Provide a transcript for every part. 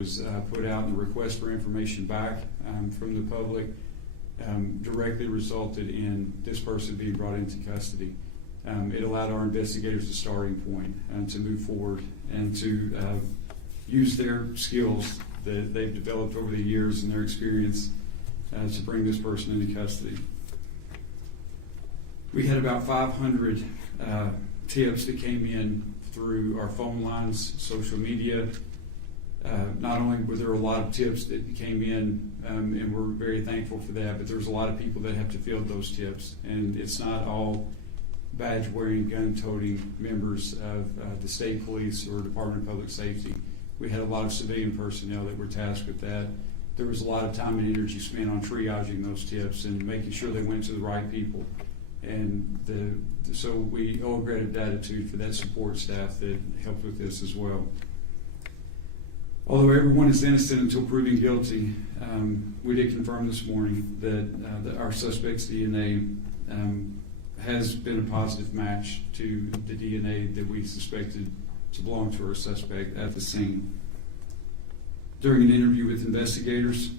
was put out, and the request for information back from the public directly resulted in this person being brought into custody. It allowed our investigators a starting point to move forward and to use their skills that they've developed over the years and their experience to bring this person into custody. We had about 500 tips that came in through our phone lines, social media. Not only were there a lot of tips that came in, and we're very thankful for that, but there's a lot of people that have to field those tips, and it's not all badge-wearing, gun-toting members of the state police or Department of Public Safety. We had a lot of civilian personnel that were tasked with that. There was a lot of time and energy spent on triaging those tips and making sure they went to the right people. And so we owe a great gratitude for that support staff that helped with this as well. Although everyone is innocent until proven guilty, we did confirm this morning that our suspect's DNA has been a positive match to the DNA that we suspected to belong to our suspect at the scene. During an interview with investigators,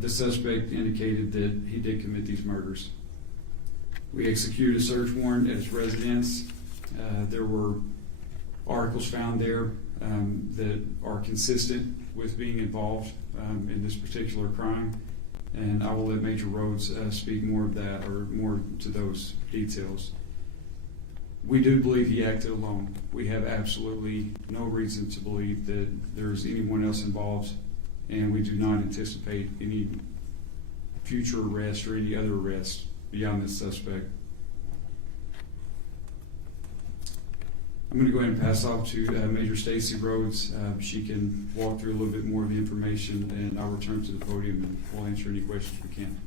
the suspect indicated that he did commit these murders. We executed a search warrant at his residence. There were articles found there that are consistent with being involved in this particular crime, and I will let Major Rhodes speak more of that or more to those details. We do believe he acted alone. We have absolutely no reason to believe that there's anyone else involved, and we do not anticipate any future arrest or any other arrest beyond this suspect. I'm going to go ahead and pass off to Major Stacy Rhodes. She can walk through a little bit more of the information, and I'll return to the podium and we'll answer any questions we can.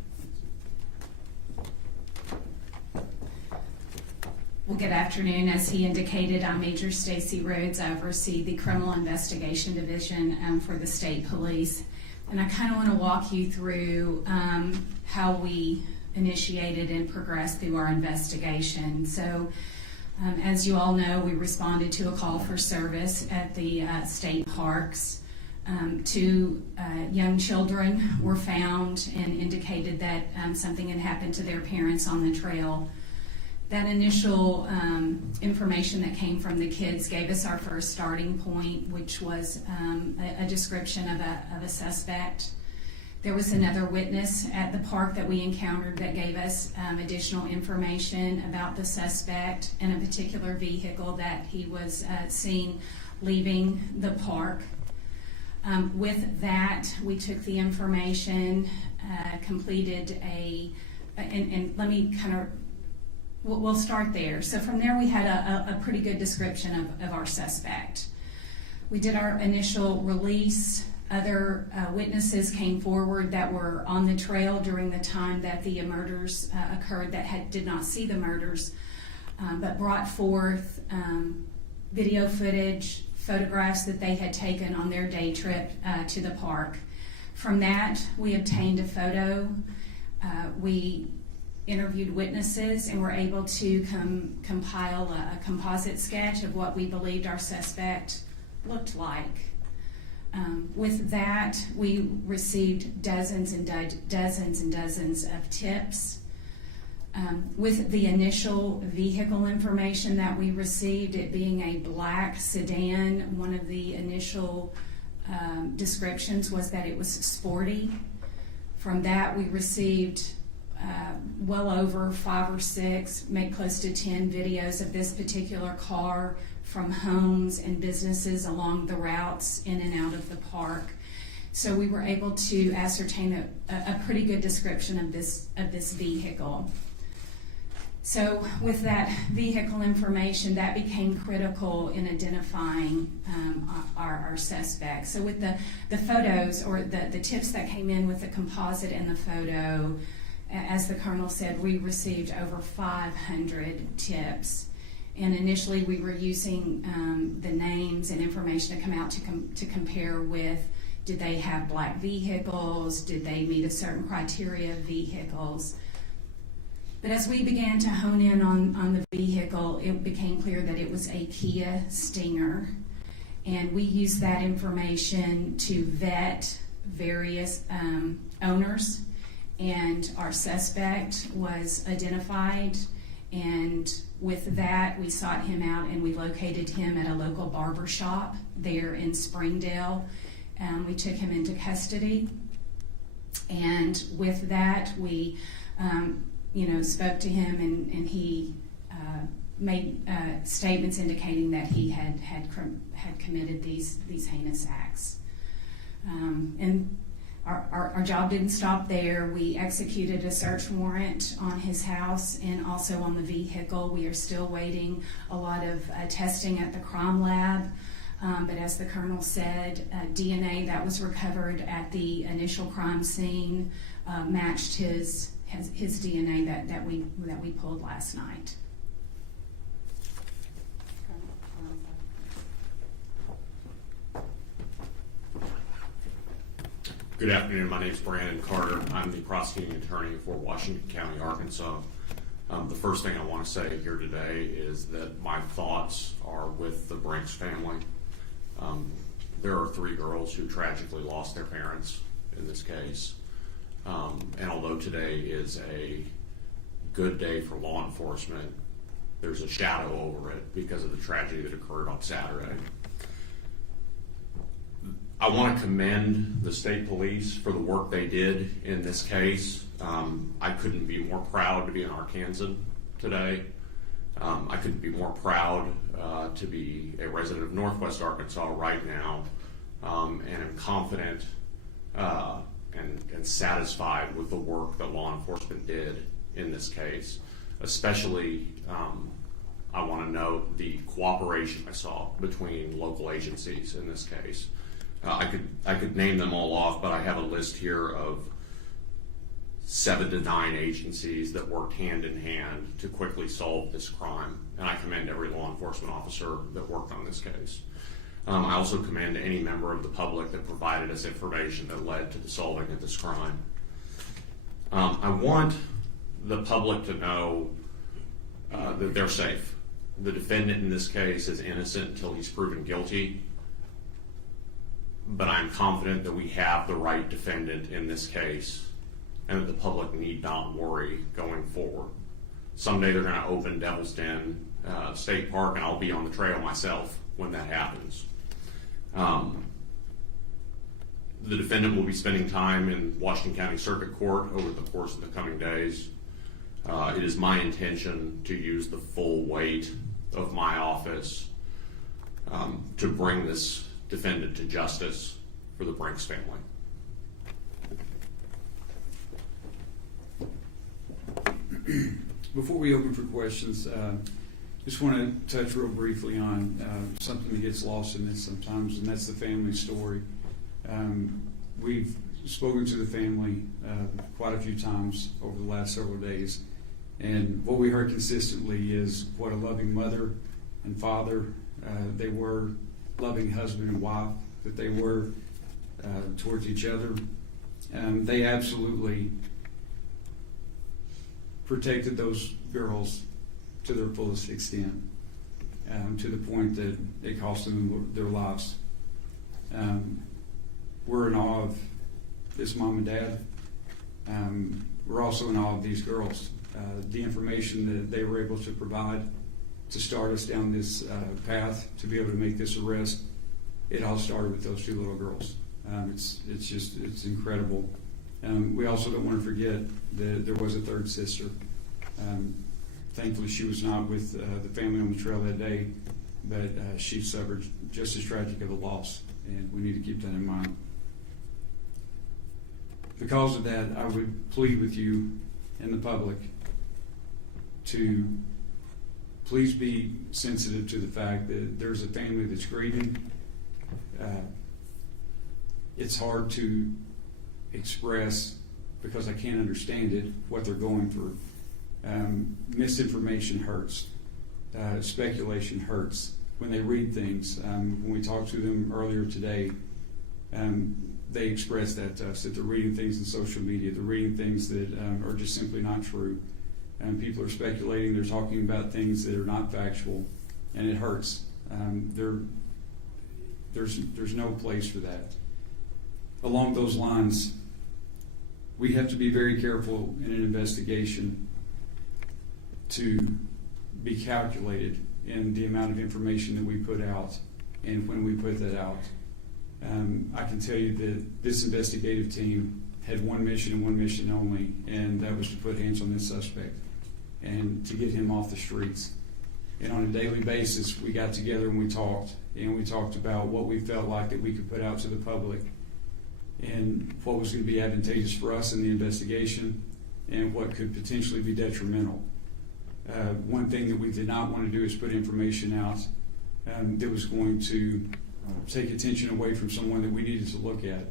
Well, good afternoon. As he indicated, I'm Major Stacy Rhodes. I oversee the Criminal Investigation Division for the State Police. And I kind of want to walk you through how we initiated and progressed through our investigation. So, as you all know, we responded to a call for service at the state parks. Two young children were found and indicated that something had happened to their parents on the trail. That initial information that came from the kids gave us our first starting point, which was a description of a suspect. There was another witness at the park that we encountered that gave us additional information about the suspect and a particular vehicle that he was seen leaving the park. With that, we took the information, completed and let me kind of, we'll start there. So from there, we had a pretty good description of our suspect. We did our initial release. Other witnesses came forward that were on the trail during the time that the murders occurred that did not see the murders, but brought forth video footage, photographs that they had taken on their day trip to the park. From that, we obtained a photo. We interviewed witnesses and were able to compile a composite sketch of what we believed our suspect looked like. With that, we received dozens and dozens of tips. With the initial vehicle information that we received, it being a black sedan, one of the initial descriptions was that it was sporty. From that, we received well over 5 or 6, maybe close to 10 videos of this particular car from homes and businesses along the routes in and out of the park. So we were able to ascertain a pretty good description of this vehicle. So with that vehicle information, that became critical in identifying our suspect. So with the photos or the tips that came in with the composite and the photo, as the Colonel said, we received over 500 tips. And initially we were using the names and information to come out to compare with, did they have black vehicles? Did they meet a certain criteria of vehicles? But as we began to hone in on the vehicle, it became clear that it was a Kia Stinger. And we use that information to vet various owners, and our suspect was identified, and with that we sought him out and we located him at a local barber shop there in Springdale. We took him into custody, and with that we spoke to him, and he made statements indicating that he had committed these heinous acts. And our job didn't stop there. We executed a search warrant on his house and also on the vehicle. We are still waiting a lot of testing at the crime lab. But as the colonel said, DNA that was recovered at the initial crime scene matched his DNA that we pulled last night. Good afternoon. My name is Brandon Carter. I'm the prosecuting attorney for Washington County, Arkansas. The first thing I want to say here today is that my thoughts are with the Brinks family. There are 3 girls who tragically lost their parents in this case. And although today is a good day for law enforcement, there's a shadow over it because of the tragedy that occurred on Saturday. I want to commend the state police for the work they did in this case. I couldn't be more proud to be an Arkansan today. I couldn't be more proud to be a resident of Northwest Arkansas right now, and am confident and satisfied with the work that law enforcement did in this case. Especially, I want to note the cooperation I saw between local agencies in this case. I could name them all off, but I have a list here of 7 to 9 agencies that worked hand in hand to quickly solve this crime, and I commend every law enforcement officer that worked on this case. I also commend any member of the public that provided us information that led to the solving of this crime. I want the public to know that they're safe. The defendant in this case is innocent until he's proven guilty. But I'm confident that we have the right defendant in this case, and that the public need not worry going forward. Someday they're going to open Devil's Den State Park, and I'll be on the trail myself when that happens. The defendant will be spending time in Washington County Circuit Court over the course of the coming days. It is my intention to use the full weight of my office to bring this defendant to justice for the Brinks family. Before we open for questions, just want to touch real briefly on something that gets lost in this sometimes, and that's the family story. We've spoken to the family quite a few times over the last several days, and what we heard consistently is what a loving mother and father they were, loving husband and wife that they were towards each other. They absolutely protected those girls to their fullest extent, to the point that it cost them their lives. We're in awe of this mom and dad. We're also in awe of these girls. The information that they were able to provide to start us down this path to be able to make this arrest, it all started with those 2 little girls. It's incredible. We also don't want to forget that there was a 3rd sister. Thankfully, she was not with the family on the trail that day, but she suffered just as tragic of a loss, and we need to keep that in mind. Because of that, I would plead with you and the public to please be sensitive to the fact that there's a family that's grieving. It's hard to express, because I can't understand it, what they're going through. Misinformation hurts. Speculation hurts. When they read things, when we talked to them earlier today, they expressed that to us, that they're reading things in social media, they're reading things that are just simply not true. People are speculating, they're talking about things that are not factual, and it hurts. There's no place for that. Along those lines, we have to be very careful in an investigation to be calculated in the amount of information that we put out and when we put that out. I can tell you that this investigative team had one mission and one mission only, and that was to put hands on this suspect and to get him off the streets. And on a daily basis, we got together and we talked about what we felt like that we could put out to the public and what was going to be advantageous for us in the investigation and what could potentially be detrimental. One thing that we did not want to do is put information out that was going to take attention away from someone that we needed to look at.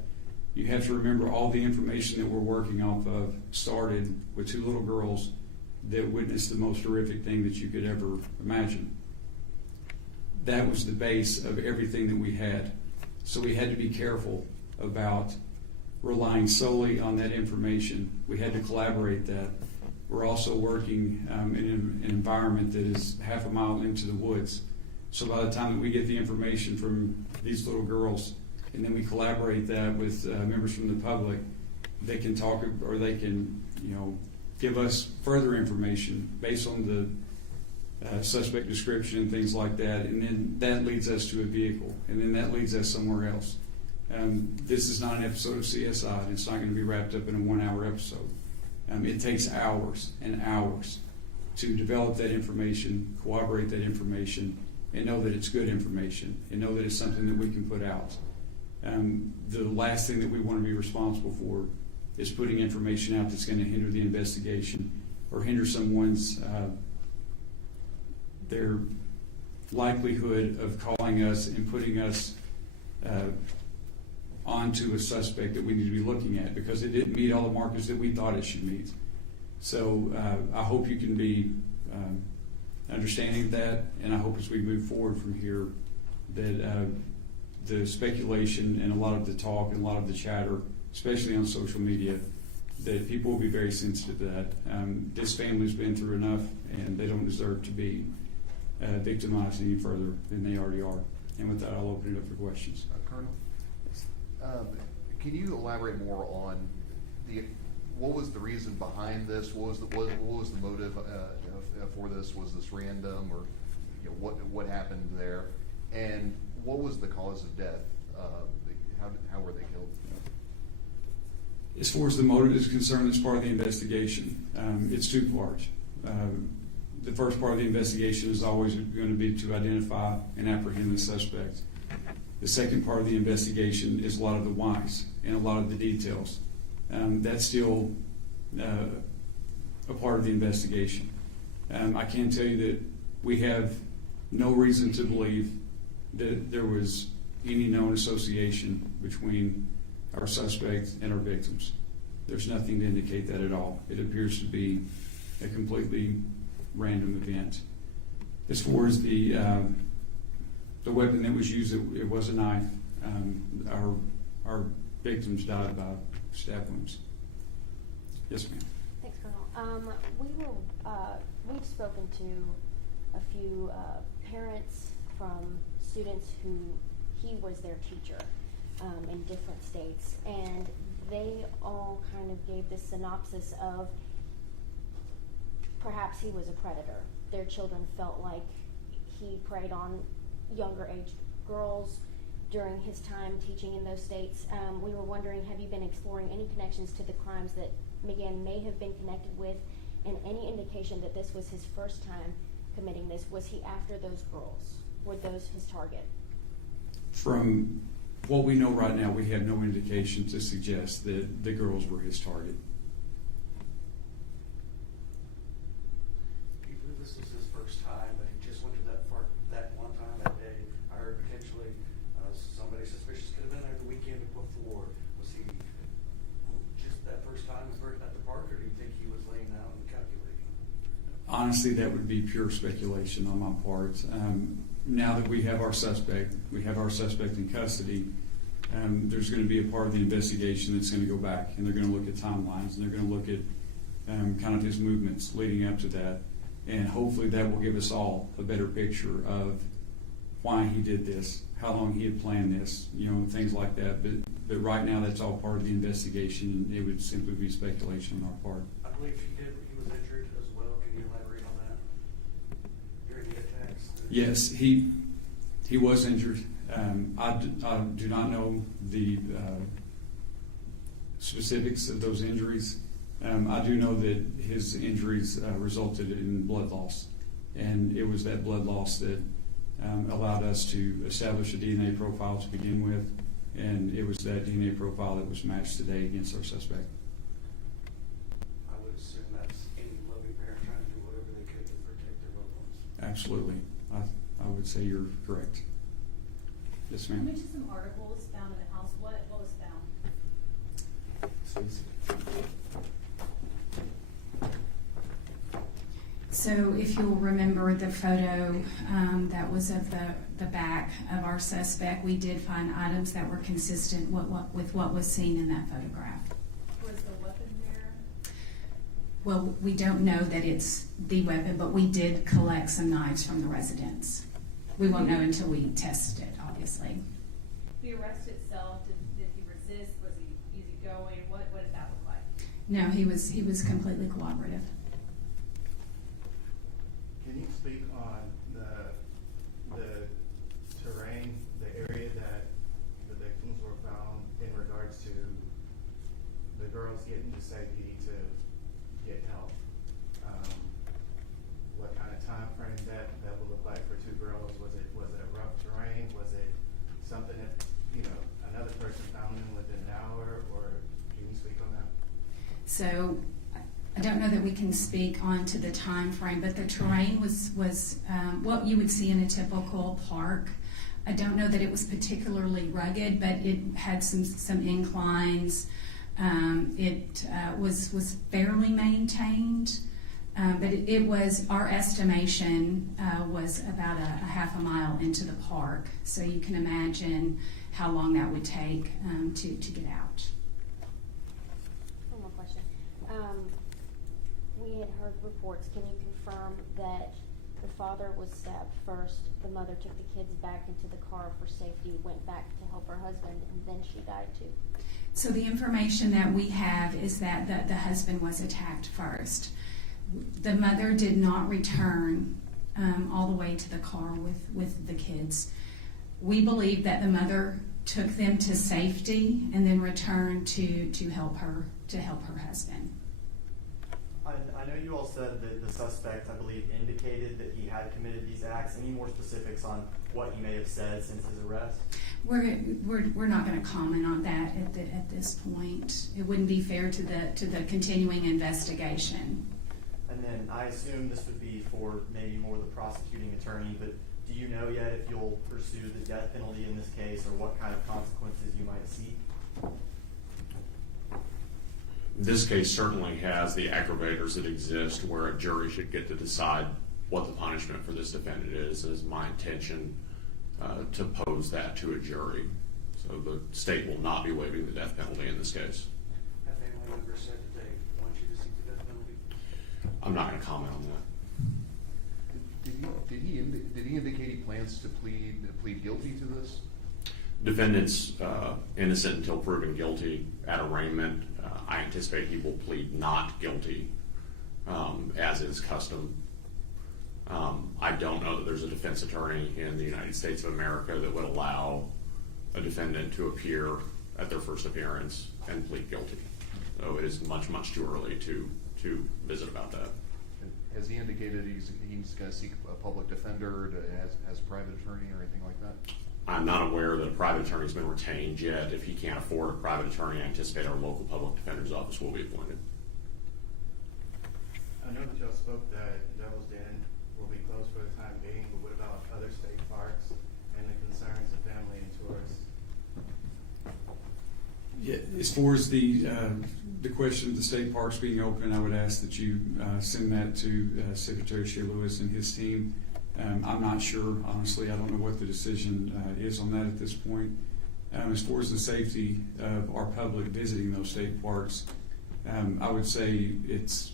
You have to remember all the information that we're working off of started with two little girls that witnessed the most horrific thing that you could ever imagine. That was the base of everything that we had. So we had to be careful about relying solely on that information. We had to collaborate that. We're also working in an environment that is half a mile into the woods. So by the time that we get the information from these little girls, and then we collaborate that with members from the public, they can talk or they can, give us further information based on the suspect description and things like that, and then that leads us to a vehicle, and then that leads us somewhere else. This is not an episode of CSI, and it's not going to be wrapped up in a 1-hour episode. It takes hours and hours to develop that information, corroborate that information, and know that it's good information, and know that it's something that we can put out. The last thing that we want to be responsible for is putting information out that's going to hinder the investigation or hinder someone's their likelihood of calling us and putting us onto a suspect that we need to be looking at because it didn't meet all the markers that we thought it should meet. So I hope you can be understanding of that, and I hope as we move forward from here that the speculation and a lot of the talk and a lot of the chatter, especially on social media, that people will be very sensitive to that. This family's been through enough, and they don't deserve to be victimized any further than they already are. And with that, I'll open it up for questions. Colonel, can you elaborate more on what was the reason behind this? What was the motive for this? Was this random, or what happened there? And what was the cause of death? How were they killed? As far as the motive is concerned, it's part of the investigation. It's two parts. The first part of the investigation is always going to be to identify and apprehend the suspect. The second part of the investigation is a lot of the whys and a lot of the details. That's still a part of the investigation. I can tell you that we have no reason to believe that there was any known association between our suspect and our victims. There's nothing to indicate that at all. It appears to be a completely random event. As far as the weapon that was used, it was a knife. Our victims died by stab wounds. Yes, ma'am. Thanks, Colonel. We've spoken to a few parents from students who he was their teacher in different states, and they all kind of gave this synopsis of perhaps he was a predator. Their children felt like he preyed on younger aged girls during his time teaching in those states. We were wondering, have you been exploring any connections to the crimes that McGann may have been connected with, and any indication that this was his first time committing this? Was he after those girls? Were those his target? From what we know right now, we have no indication to suggest that the girls were his target. This is his first time, but he just went to that one time that day. I heard potentially somebody suspicious could have been there the weekend before. Was he just that first time at the park, or do you think he was laying out and calculating? Honestly, that would be pure speculation on my part. Now that we have our suspect in custody, there's going to be a part of the investigation that's going to go back, and they're going to look at timelines, and they're going to look at kind of his movements leading up to that, and hopefully that will give us all a better picture of why he did this, how long he had planned this, things like that. But right now, that's all part of the investigation, and it would simply be speculation on our part. I believe he was injured as well. Can you elaborate on that? During the attacks? Yes, he was injured. I do not know the specifics of those injuries. I do know that his injuries resulted in blood loss, and it was that blood loss that allowed us to establish a DNA profile to begin with, and it was that DNA profile that was matched today against our suspect. I would assume that's any loving parent trying to do whatever they could to protect their loved ones. Absolutely. I would say you're correct. Yes, You ma'am. mentioned some articles found in the house. What was found? Stacy? So if you'll remember the photo that was of the back of our suspect, we did find items that were consistent with what was seen in that photograph. Was the weapon there? Well, we don't know that it's the weapon, but we did collect some knives from the residence. We won't know until we test it, obviously. The arrest itself, did he resist? Was he easygoing? What did that look like? No, he was completely cooperative. Can you speak on the terrain, the area that the victims were found in regards to the girls getting to safety to get help? What kind of time frame that would look like for two girls? Was it a rough terrain? Was it something that, another person found them within an hour, or can you speak on that? So I don't know that we can speak on to the time frame, but the terrain was what you would see in a typical park. I don't know that it was particularly rugged, but it had some inclines. It was fairly maintained, but it was, our estimation was about a half a mile into the park. So you can imagine how long that would take to get out. One more question. We had heard reports. Can you confirm that the father was stabbed first, the mother took the kids back into the car for safety, went back to help her husband, and then she died too? So the information that we have is that the husband was attacked first. The mother did not return all the way to the car with the kids. We believe that the mother took them to safety and then returned to help her husband. I know you all said that the suspect, I believe, indicated that he had committed these acts. Any more specifics on what he may have said since his arrest? We're not going to comment on that at this point. It wouldn't be fair to the continuing investigation. And then I assume this would be for maybe more the prosecuting attorney, but do you know yet if you'll pursue the death penalty in this case, or what kind of consequences you might see? This case certainly has the aggravators that exist where a jury should get to decide what the punishment for this defendant is. It is my intention to pose that to a jury. So the state will not be waiving the death penalty in this case. Have family members said that they want you to seek the death penalty? I'm not going to comment on that. Did he indicate he plans to plead guilty to this? Defendant's innocent until proven guilty at arraignment. I anticipate he will plead not guilty, as is custom. I don't know that there's a defense attorney in the United States of America that would allow a defendant to appear at their first appearance and plead guilty. So it is much, much too early to visit about that. Has he indicated he's going to seek a public defender as a private attorney or anything like that? I'm not aware that a private attorney has been retained yet. If he can't afford a private attorney, I anticipate our local public defender's office will be appointed. I know that y'all spoke that Devil's Den will be closed for the time being, but what about other state parks and the concerns of family and tourists? Yeah, as far as the question of the state parks being open, I would ask that you send that to Secretary Shea Lewis and his team. I'm not sure, honestly. I don't know what the decision is on that at this point. As far as the safety of our public visiting those state parks, I would say it's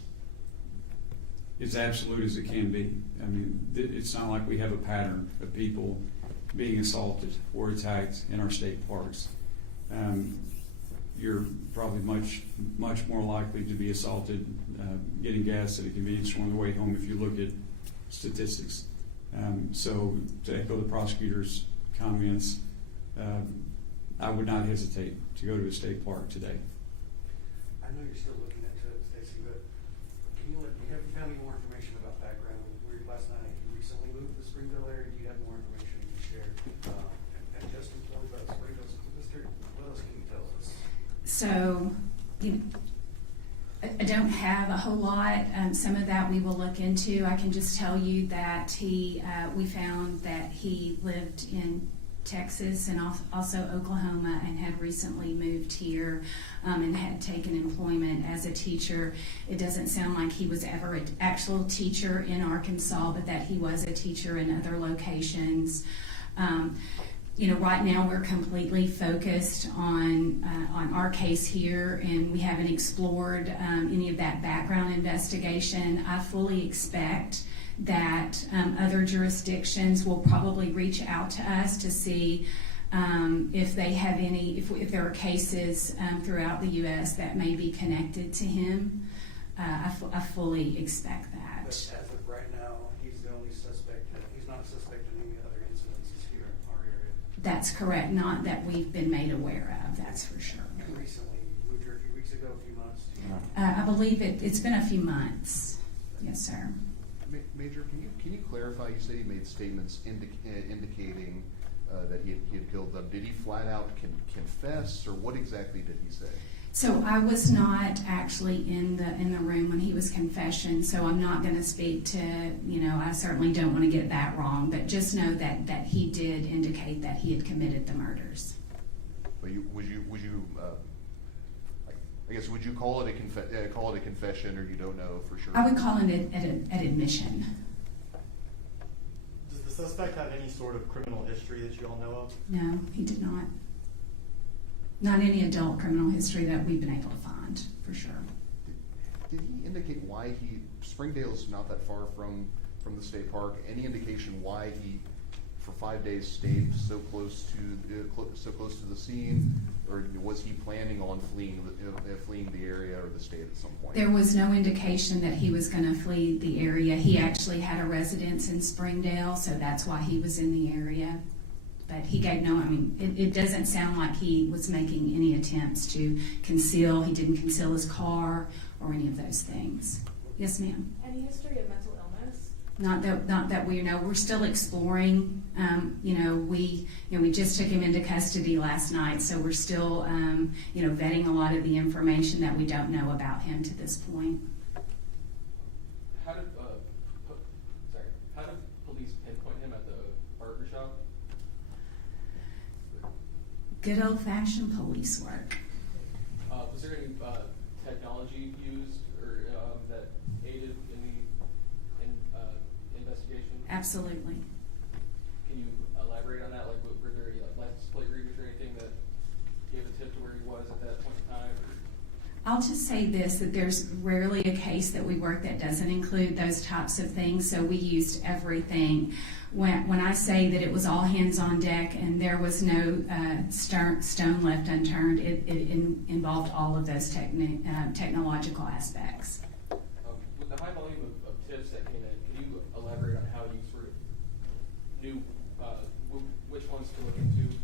absolute as it can be. I mean, it's not like we have a pattern of people being assaulted or attacked in our state parks. You're probably much more likely to be assaulted getting gas at a convenience store on the way home if you look at statistics. So to echo the prosecutor's comments, I would not hesitate to go to a state park today. I know you're still looking into it, Stacy, but have you found any more information about background? Last night, you recently moved to the Springville area. Do you have more information you can share? And just employed by the Springville School District, what else can you tell us? So, I don't have a whole lot. Some of that we will look into. I can just tell you that we found that he lived in Texas and also Oklahoma and had recently moved here and had taken employment as a teacher. It doesn't sound like he was ever an actual teacher in Arkansas, but that he was a teacher in other locations. Right now we're completely focused on our case here, and we haven't explored any of that background investigation. I fully expect that other jurisdictions will probably reach out to us to see if they have if there are cases throughout the U.S. that may be connected to him. I fully expect that. But as of right now, he's the only suspect. He's not a suspect in any other incidences here in our area. That's correct. Not that we've been made aware of. That's for sure. And recently, moved here a few weeks ago, a few months. I believe it's been a few months. Yes, sir. Major, can you clarify? You said he made statements indicating that he had killed them. Did he flat out confess, or what exactly did he say? So I was not actually in the room when he was confession, so I'm not going to speak to, I certainly don't want to get that wrong, but just know that he did indicate that he had committed the murders. But would you I guess would you call it a confession, or you don't know for sure? I would call it an admission. Does the suspect have any sort of criminal history that you all know of? No, he did not. Not any adult criminal history that we've been able to find, for sure. Did he indicate why Springdale's not that far from the state park? Any indication why he, for 5 days, stayed so close to the scene, or was he planning on fleeing the area or the state at some point? There was no indication that he was going to flee the area. He actually had a residence in Springdale, so that's why he was in the area. But he gave it doesn't sound like he was making any attempts to conceal. He didn't conceal his car or any of those things. Yes, ma'am. Any history of mental illness? Not that we know. We're still exploring. We just took him into custody last night, so we're still vetting a lot of the information that we don't know about him to this point. How did police pinpoint him at the barber shop? Good old-fashioned police work. Was there any technology used or that aided in the investigation? Absolutely. Can you elaborate on that? Like, were there any license plate readers or anything that gave a tip to where he was at that point in time? I'll just say this, that there's rarely a case that we work that doesn't include those types of things, so we used everything. When I say that it was all hands on deck and there was no stone left unturned, it involved all of those technological aspects. With the high volume of tips that came in, can you elaborate on how you sort of knew which ones to look into?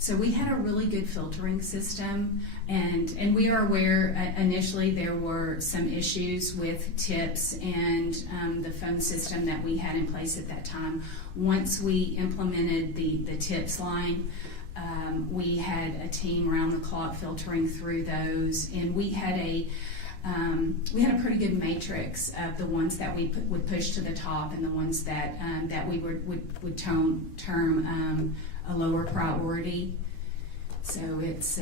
So we had a really good filtering system, and we are aware initially there were some issues with tips and the phone system that we had in place at that time. Once we implemented the tips line, we had a team around the clock filtering through those, and we had a pretty good matrix of the ones that we would push to the top and the ones that we would term a lower priority. So it's,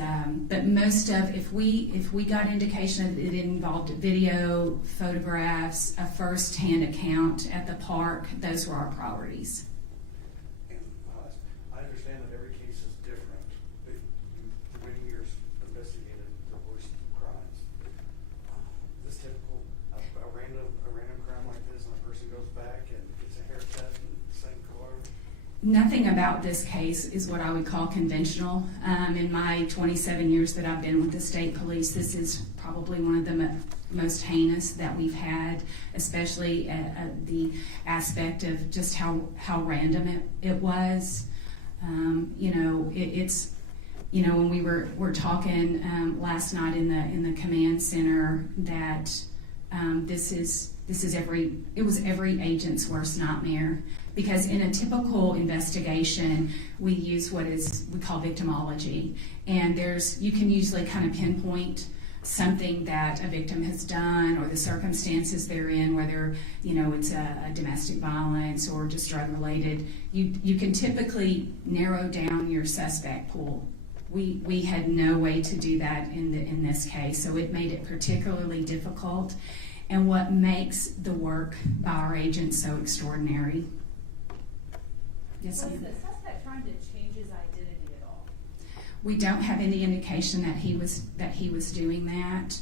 but most of, if we got indication that it involved video, photographs, a first-hand account at the park, those were our priorities. And I understand that every case is different. But for many years investigated the worst crimes. This typical, a random crime like this, and a person goes back and gets a haircut and the same car. Nothing about this case is what I would call conventional. In my 27 years that I've been with the state police, this is probably one of the most heinous that we've had, especially the aspect of just how random it was. It's when we were talking last night in the command center that it was every agent's worst nightmare, because in a typical investigation we use what we call victimology, and you can usually kind of pinpoint something that a victim has done or the circumstances they're in, whether it's a domestic violence or just drug related. You can typically narrow down your suspect pool. We had no way to do that in this case, so it made it particularly difficult, and what makes the work by our agents so extraordinary. Yes, Was ma'am. the suspect trying to change his identity at all? We don't have any indication that he was doing that.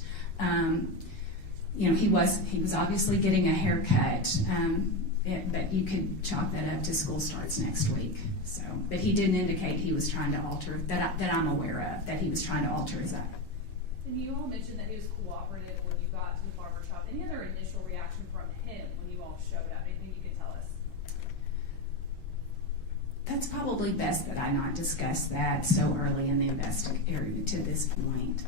He was obviously getting a haircut, but you could chalk that up to school starts next week. So, but he didn't indicate he was trying to alter that I'm aware of, that he was trying to alter his identity. And you all mentioned that he was cooperative when you got to the barber shop. Any other initial reaction from him when you all showed up? Anything you can tell us? That's probably best that I not discuss that so early in the investigation to this point.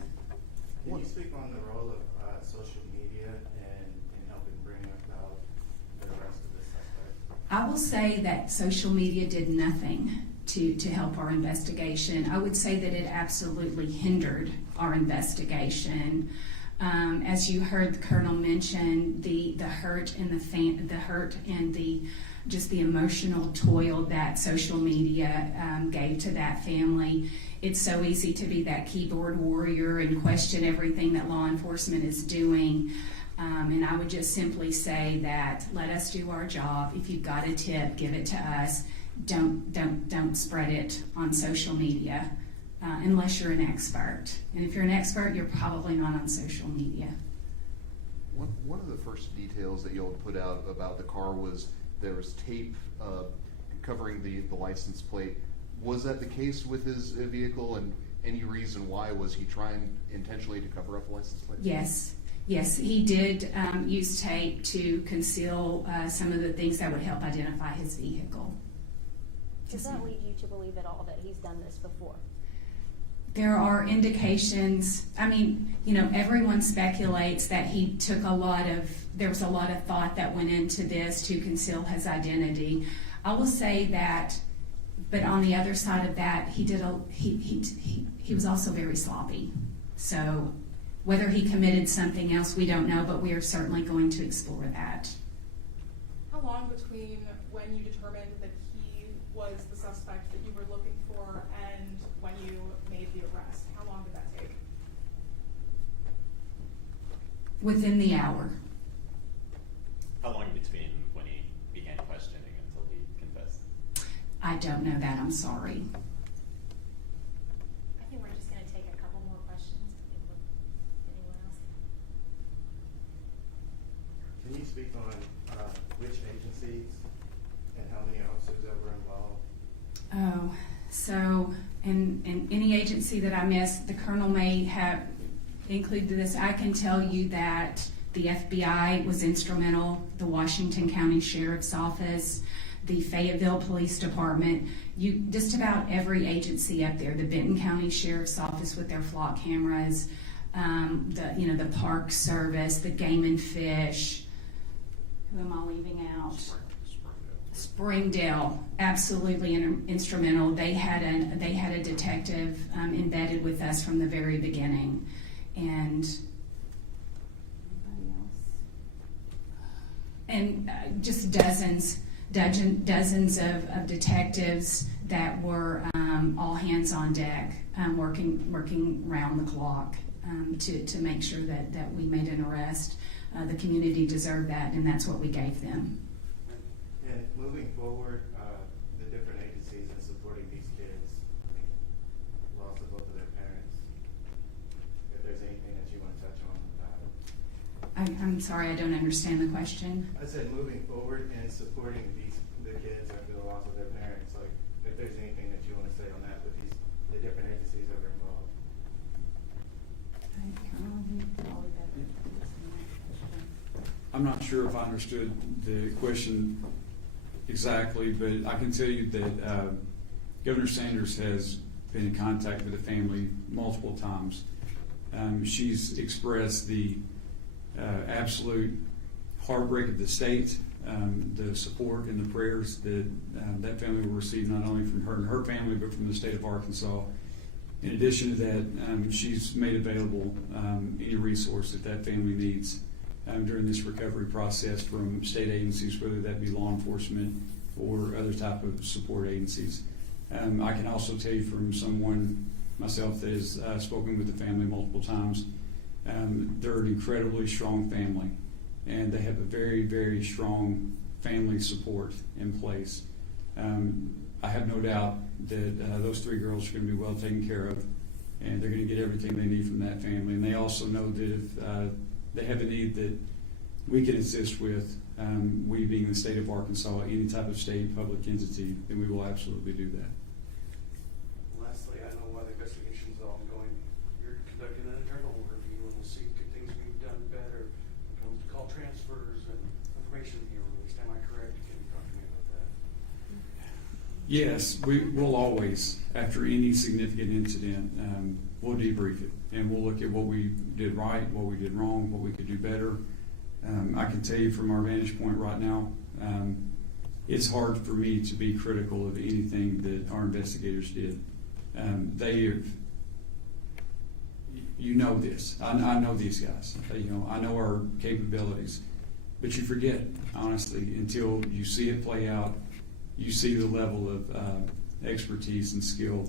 Can you speak on the role of social media in helping bring about the arrest of this suspect? I will say that social media did nothing to help our investigation. I would say that it absolutely hindered our investigation. As you heard the Colonel mention, the hurt and the just the emotional toil that social media gave to that family. It's so easy to be that keyboard warrior and question everything that law enforcement is doing. And I would just simply say that let us do our job. If you've got a tip, give it to us. Don't spread it on social media unless you're an expert. And if you're an expert, you're probably not on social media. One of the first details that y'all put out about the car was there was tape covering the license plate. Was that the case with his vehicle, and any reason why? Was he trying intentionally to cover up the license plate? Yes, he did use tape to conceal some of the things that would help identify his vehicle. Does that lead you to believe at all that he's done this before? There are indications. I mean, everyone speculates that there was a lot of thought that went into this to conceal his identity. I will say that, but on the other side of that, he was also very sloppy. So whether he committed something else, we don't know, but we are certainly going to explore that. How long between when you determined that he was the suspect that you were looking for and when you made the arrest? How long did that take? Within the hour. How long between when he began questioning until he confessed? I don't know that. I'm sorry. I think we're just going to take a couple more questions. Anyone else? Can you speak on which agencies and how many officers that were involved? Oh, so in any agency that I missed, the Colonel may have included this. I can tell you that the FBI was instrumental, the Washington County Sheriff's Office, the Fayetteville Police Department, just about every agency up there, the Benton County Sheriff's Office with their flock cameras, the Park Service, the Game and Fish. Who am I leaving out? Springdale, absolutely instrumental. They had a detective embedded with us from the very beginning, and anybody else? And just dozens of detectives that were all hands on deck, working round the clock to make sure that we made an arrest. The community deserved that, and that's what we gave them. And moving forward, the different agencies in supporting these kids, loss of both of their parents, if there's anything that you want to touch on about it. I'm sorry, I don't understand the question. I said moving forward and supporting the kids after the loss of their parents, like I'm not sure if I understood the question exactly, but I can tell you that Governor Sanders has been in contact with the family multiple times. She's expressed the absolute heartbreak of the state, the support and the prayers that that family will receive, not only from her and her family, but from the state of Arkansas. In addition to that, she's made available any resource that that family needs during this recovery process from state agencies, whether that be law enforcement or other type of support agencies. I can also tell you from someone myself that has spoken with the family multiple times, they're an incredibly strong family, and they have a very, very strong family support in place. I have no doubt that those three girls are going to be well taken care of, and they're going to get everything they need from that family. And they also know that if they have a need that we can assist with, we being the state of Arkansas, any type of state public entity, then we will absolutely do that. Lastly, I know while the investigation's ongoing, you're conducting an internal review and we'll see could things be done better when it comes to call transfers and information being released. Am I correct? Can you talk to me about that? Yes, we will always, after any significant incident, we'll debrief it, and we'll look at what we did right, what we did wrong, what we could do better. I can tell you from our vantage point right now, it's hard for me to be critical of anything that our investigators did. They have, you know this, I know these guys, I know our capabilities, but you forget, honestly, until you see it play out, you see the level of expertise and skill.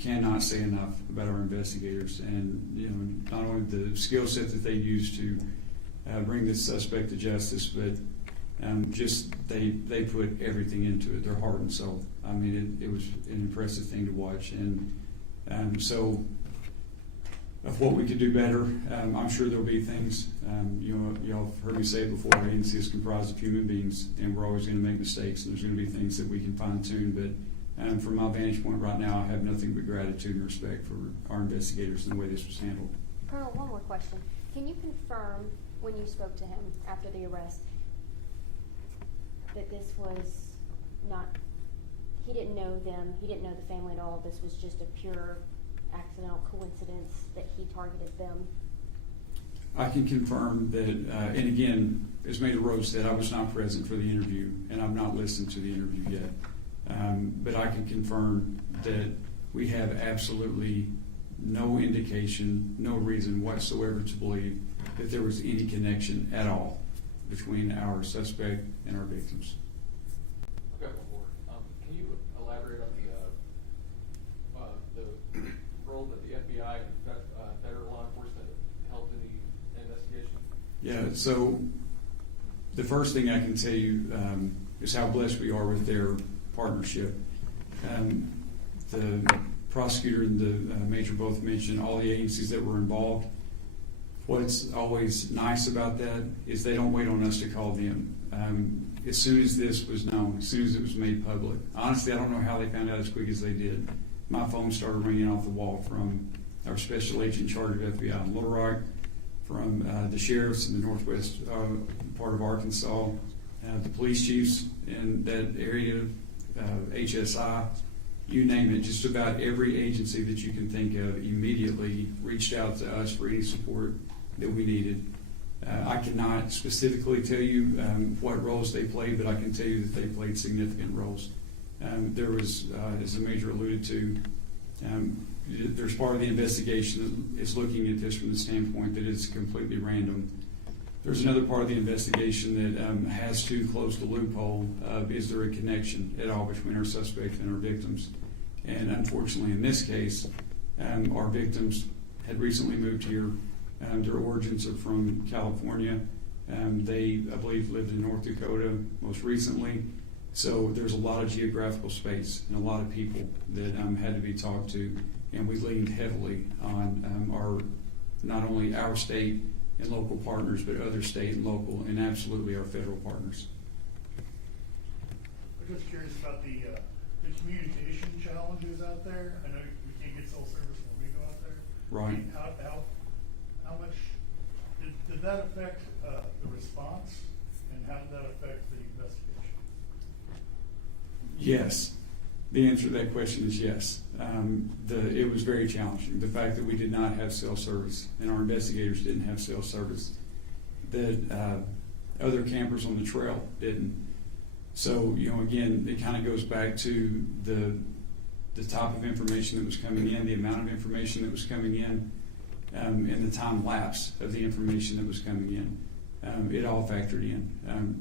Cannot say enough about our investigators, and not only the skill set that they use to bring this suspect to justice, but just they put everything into it, their heart and soul. I mean, it was an impressive thing to watch, and so of what we could do better, I'm sure there'll be things. Y'all have heard me say it before. Our agency is comprised of human beings, and we're always going to make mistakes, and there's going to be things that we can fine tune. But from my vantage point right now, I have nothing but gratitude and respect for our investigators and the way this was handled. Colonel, one more question. Can you confirm when you spoke to him after the arrest that this was not, he didn't know them, he didn't know the family at all, this was just a pure accidental coincidence that he targeted them? I can confirm that, and again, as Major Rhodes said, I was not present for the interview, and I've not listened to the interview yet. But I can confirm that we have absolutely no indication, no reason whatsoever to believe that there was any connection at all between our suspect and our victims. I've got one more. Can you elaborate on the role that the FBI and federal law enforcement held in the investigation? Yeah, so the first thing I can tell you is how blessed we are with their partnership. The prosecutor and the major both mentioned all the agencies that were involved. What's always nice about that is they don't wait on us to call them. As soon as this was known, as soon as it was made public, honestly, I don't know how they found out as quick as they did. My phone started ringing off the wall from our special agent in charge of FBI in Little Rock, from the sheriffs in the northwest part of Arkansas, the police chiefs in that area, HSI, you name it, just about every agency that you can think of immediately reached out to us for any support that we needed. I cannot specifically tell you what roles they played, but I can tell you that they played significant roles. There was, as the Major alluded to, there's part of the investigation that is looking at this from the standpoint that it's completely random. There's another part of the investigation that has to close the loophole of is there a connection at all between our suspect and our victims. And unfortunately in this case, our victims had recently moved here. Their origins are from California. They, I believe, lived in North Dakota most recently. So there's a lot of geographical space and a lot of people that had to be talked to. And we leaned heavily on our, not only our state and local partners, but other state and local, and absolutely our federal partners. I'm just curious about the communication challenges out there. I know we can't get cell service when we go out there. Right. How much did that affect the response, and how did that affect the investigation? Yes. The answer to that question is yes. It was very challenging. The fact that we did not have cell service and our investigators didn't have cell service, that other campers on the trail didn't. So, again, it kind of goes back to the type of information that was coming in, the amount of information that was coming in, and the time lapse of the information that was coming in. It all factored in.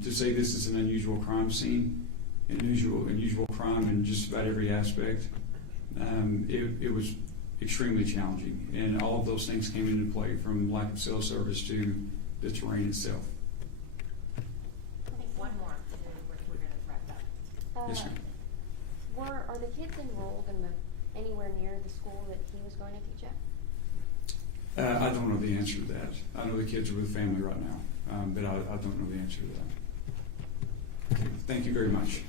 To say this is an unusual crime scene, an unusual crime in just about every aspect, it was extremely challenging. And all of those things came into play, from lack of cell service to the terrain itself. I think one more, and then we're gonna wrap up. Yes, ma'am. Are the kids enrolled in anywhere near the school that he was going to teach at? I don't know the answer to that. I know the kids are with family right now, but I don't know the answer to that. Thank you very much.